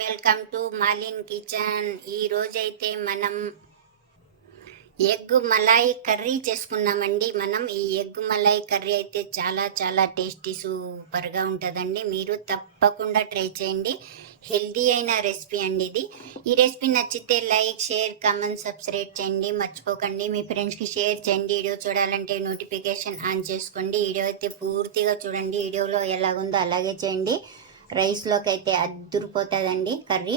Welcome to మాలిన్ kitchen ఈరోజైతే మనం egg malai curry చేసుకున్నామండి. మనం ఈ ఎగ్ మలాయి కర్రీ అయితే చాలా చాలా టేస్టీ సూపర్గా ఉంటుందండి. మీరు తప్పకుండా ట్రై చేయండి. హెల్దీ అయిన రెసిపీ అండి ఇది. ఈ రెసిపీ నచ్చితే లైక్ షేర్ కామెంట్ సబ్స్క్రైబ్ చేయండి. మర్చిపోకండి. మీ ఫ్రెండ్స్కి షేర్ చేయండి. వీడియో చూడాలంటే నోటిఫికేషన్ ఆన్ చేసుకోండి. వీడియో అయితే పూర్తిగా చూడండి. వీడియోలో ఎలాగుందో అలాగే చేయండి. రైస్లోకి అయితే అద్దురిపోతుందండి కర్రీ.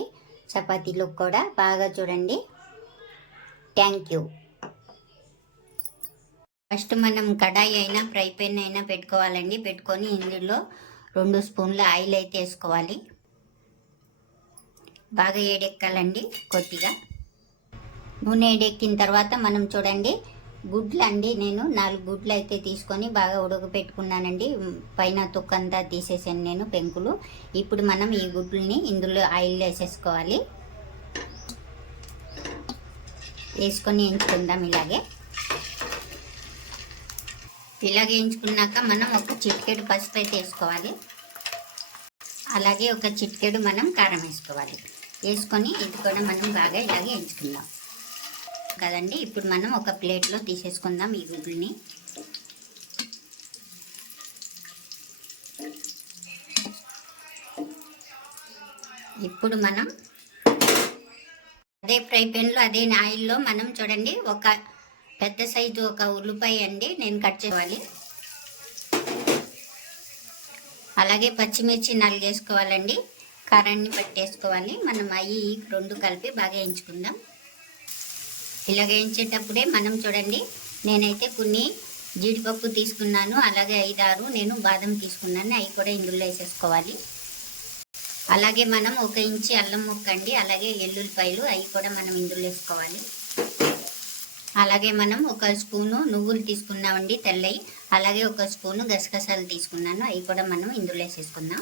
చపాతీలోకి కూడా బాగా చూడండి. థ్యాంక్ యూ ఫస్ట్ మనం కడాయి అయినా ఫ్రై పెన్ అయినా పెట్టుకోవాలండి. పెట్టుకొని ఇందులో రెండు స్పూన్ల ఆయిల్ అయితే వేసుకోవాలి. బాగా ఏడెక్కాలండి కొద్దిగా. నూనె ఏడెక్కిన తర్వాత మనం చూడండి గుడ్లు అండి నేను నాలుగు గుడ్లు అయితే తీసుకొని బాగా ఉడకపెట్టుకున్నానండి. పైన తొక్కంతా తీసేసాను నేను పెంకులు. ఇప్పుడు మనం ఈ గుడ్లని ఇందులో ఆయిల్ వేసేసుకోవాలి. వేసుకొని ఎంచుకుందాం ఇలాగే. ఇలాగే ఎంచుకున్నాక మనం ఒక చిట్కెడు పసుపు అయితే వేసుకోవాలి. అలాగే ఒక చిట్కెడు మనం కారం వేసుకోవాలి. వేసుకొని ఇది కూడా మనం బాగా ఇలాగే ఎంచుకుందాం. కదండి ఇప్పుడు మనం ఒక ప్లేట్లో తీసేసుకుందాం ఈ గుడ్లని ఇప్పుడు మనం అదే ఫ్రై పెన్లో అదే ఆయిల్లో మనం చూడండి ఒక పెద్ద సైజు ఒక ఉల్లిపాయ అండి నేను కట్ చేయాలి. అలాగే పచ్చిమిర్చి నలిగేసుకోవాలండి కారాన్ని పట్టేసుకోవాలి. మనం అవి రెండు కలిపి బాగా వేయించుకుందాం. ఇలా వేయించేటప్పుడే మనం చూడండి నేనైతే కొన్ని జీడిపప్పు తీసుకున్నాను అలాగే ఐదారు నేను బాదం తీసుకున్నాను అవి కూడా ఇందులో వేసేసుకోవాలి. అలాగే మనం ఒక ఇంచి అల్లం ముక్క అండి అలాగే ఎల్లుల్లిపాయలు అవి కూడా మనం ఇందులో వేసుకోవాలి. అలాగే మనం ఒక స్పూను నువ్వులు తీసుకున్నామండి తెల్లయి అలాగే ఒక స్పూను గసగసాలు తీసుకున్నాను అవి కూడా మనం ఇందులో వేసేసుకుందాం.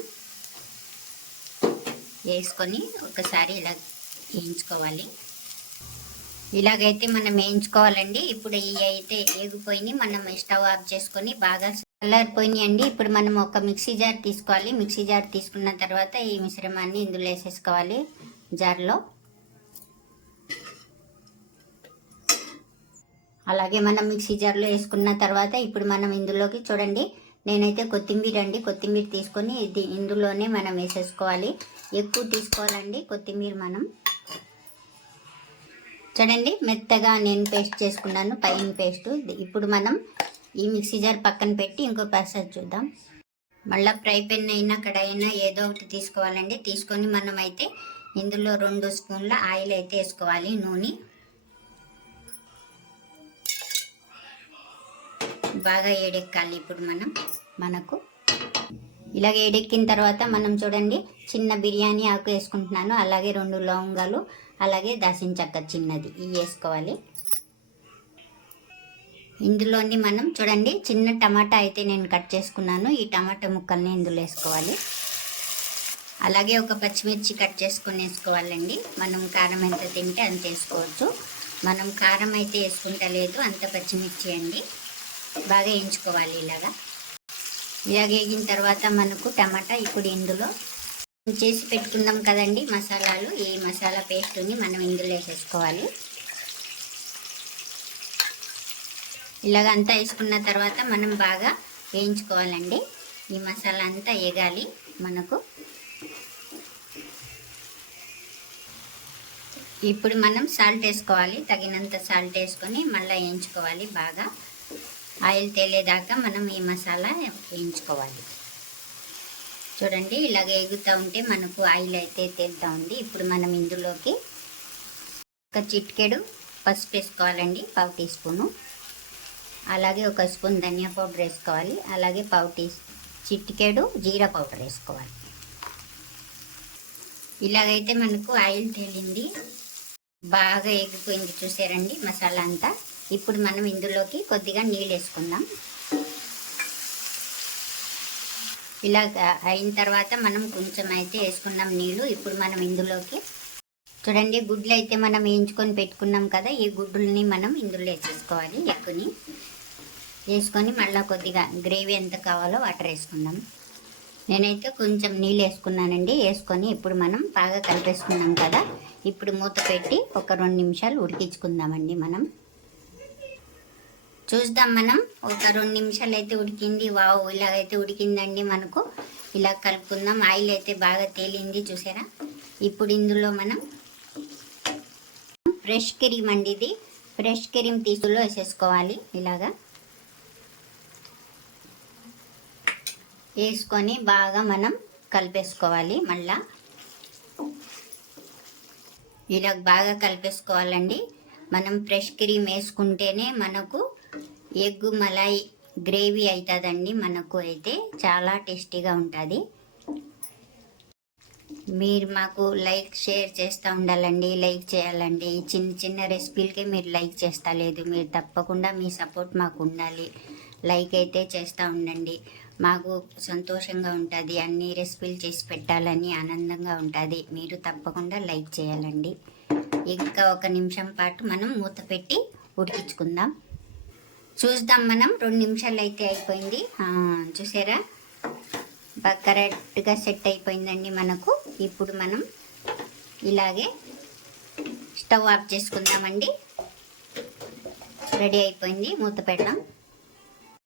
వేసుకొని ఒకసారి ఇలా వేయించుకోవాలి. ఇలాగైతే మనం వేయించుకోవాలండి. ఇప్పుడు ఇవి అయితే ఏగిపోయి మనం స్టవ్ ఆఫ్ చేసుకొని బాగా కలర్ అండి ఇప్పుడు మనం ఒక మిక్సీ జార్ తీసుకోవాలి. మిక్సీ జార్ తీసుకున్న తర్వాత ఈ మిశ్రమాన్ని ఇందులో వేసేసుకోవాలి జార్లో. అలాగే మనం మిక్సీ జార్లో వేసుకున్న తర్వాత ఇప్పుడు మనం ఇందులోకి చూడండి. నేనైతే కొత్తిమీర అండి. కొత్తిమీర తీసుకొని ఇది ఇందులోనే మనం వేసేసుకోవాలి. ఎక్కువ తీసుకోవాలండి కొత్తిమీర మనం. చూడండి మెత్తగా నేను పేస్ట్ చేసుకున్నాను పైన పేస్ట్. ఇప్పుడు మనం ఈ మిక్సీ జార్ పక్కన పెట్టి ఇంకో ప్రాసెస్ చూద్దాం. మళ్ళీ ఫ్రై పెన్ అయినా కడాయినా ఏదో ఒకటి తీసుకోవాలండి. తీసుకొని మనం అయితే ఇందులో రెండు స్పూన్ల ఆయిల్ అయితే వేసుకోవాలి నూనె. బాగా ఏడెక్కాలి ఇప్పుడు మనం మనకు. ఇలాగ ఏడెక్కిన తర్వాత మనం చూడండి చిన్న బిర్యానీ ఆకు వేసుకుంటున్నాను అలాగే రెండు లవంగాలు అలాగే దాసిన చెక్క చిన్నది. ఇవి వేసుకోవాలి. ఇందులోని మనం చూడండి చిన్న టమాటా అయితే నేను కట్ చేసుకున్నాను. ఈ టమాటా ముక్కల్ని ఇందులో వేసుకోవాలి. అలాగే ఒక పచ్చిమిర్చి కట్ చేసుకొని వేసుకోవాలండి. మనం కారం ఎంత తింటే అంత వేసుకోవచ్చు. మనం కారం అయితే వేసుకుంటా లేదు అంత పచ్చిమిర్చి అండి. బాగా వేయించుకోవాలి ఇలాగా. ఇలాగ వేగిన తర్వాత మనకు టమాటా ఇప్పుడు ఇందులో చేసి పెట్టుకున్నాం కదండి మసాలాలు. ఈ మసాలా పేస్ట్ని మనం ఇందులో వేసేసుకోవాలి. ఇలాగ అంతా వేసుకున్న తర్వాత మనం బాగా వేయించుకోవాలండి. ఈ మసాలా అంతా వేగాలి మనకు. ఇప్పుడు మనం సాల్ట్ వేసుకోవాలి. తగినంత సాల్ట్ వేసుకొని మళ్ళీ వేయించుకోవాలి బాగా. ఆయిల్ తేలేదాకా మనం ఈ మసాలా వేయించుకోవాలి. చూడండి ఇలాగ ఎగుతూ ఉంటే మనకు ఆయిల్ అయితే తేలుతూ ఉంది. ఇప్పుడు మనం ఇందులోకి ఒక చిట్కెడు పసుపు వేసుకోవాలండి పావు టీ స్పూను. అలాగే ఒక స్పూన్ ధనియా పౌడర్ వేసుకోవాలి అలాగే పావు టీ చిట్కెడు జీరా పౌడర్ వేసుకోవాలి. ఇలాగైతే మనకు ఆయిల్ తేలింది. బాగా ఎగిపోయింది చూసారండి మసాలా అంతా. ఇప్పుడు మనం ఇందులోకి కొద్దిగా నీళ్ళు వేసుకుందాం. ఇలా అయిన తర్వాత మనం కొంచెం అయితే వేసుకున్నాం నీళ్ళు ఇప్పుడు మనం ఇందులోకి చూడండి గుడ్లు అయితే మనం వేయించుకొని పెట్టుకున్నాం కదా ఈ గుడ్లని మనం ఇందులో వేసేసుకోవాలి. ఎక్కుని వేసుకొని మళ్ళీ కొద్దిగా గ్రేవీ ఎంత కావాలో వాటర్ వేసుకుందాం. నేనైతే కొంచెం నీళ్ళు వేసుకున్నానండి. వేసుకొని ఇప్పుడు మనం బాగా కలిపేసుకున్నాం కదా ఇప్పుడు మూత పెట్టి ఒక రెండు నిమిషాలు ఉడికించుకుందామండి మనం. చూద్దాం మనం. ఒక రెండు నిమిషాలు అయితే ఉడికింది. వావ్ ఇలాగైతే ఉడికిందండి మనకు. ఇలా కలుపుకుందాం. ఆయిల్ అయితే బాగా తేలింది చూసారా? ఇప్పుడు ఇందులో మనం ఫ్రెష్ క్రీమ్ అండి ఇది. ఫ్రెష్ క్రీమ్ తీసులో వేసేసుకోవాలి ఇలాగా. వేసుకొని బాగా మనం కలిపేసుకోవాలి మళ్ళా. ఇలా బాగా కలిపేసుకోవాలండి. మనం ఫ్రెష్ క్రీమ్ వేసుకుంటేనే మనకు ఎగ్ మలాయి గ్రేవీ అవుతుందండి మనకు అయితే. చాలా టేస్టీగా ఉంటుంది. మీరు మాకు లైక్ షేర్ చేస్తూ ఉండాలండి. లైక్ చేయాలండి. చిన్న చిన్న రెసిపీలకే మీరు లైక్ చేస్తా లేదు. మీరు తప్పకుండా మీ సపోర్ట్ మాకు ఉండాలి. లైక్ అయితే చేస్తూ ఉండండి. మాకు సంతోషంగా ఉంటుంది. అన్ని రెసిపీలు చేసి పెట్టాలని ఆనందంగా ఉంటుంది. మీరు తప్పకుండా లైక్ చేయాలండి. ఇంకా ఒక నిమిషం పాటు మనం మూత పెట్టి ఉడికించుకుందాం. చూద్దాం మనం. రెండు నిమిషాలు అయితే అయిపోయింది చూసారా? బాగా కరెక్ట్గా సెట్ అయిపోయిందండి మనకు. ఇప్పుడు మనం ఇలాగే స్టవ్ ఆఫ్ చేసుకుందామండి. రెడీ అయిపోయింది. మూత పెడదాం.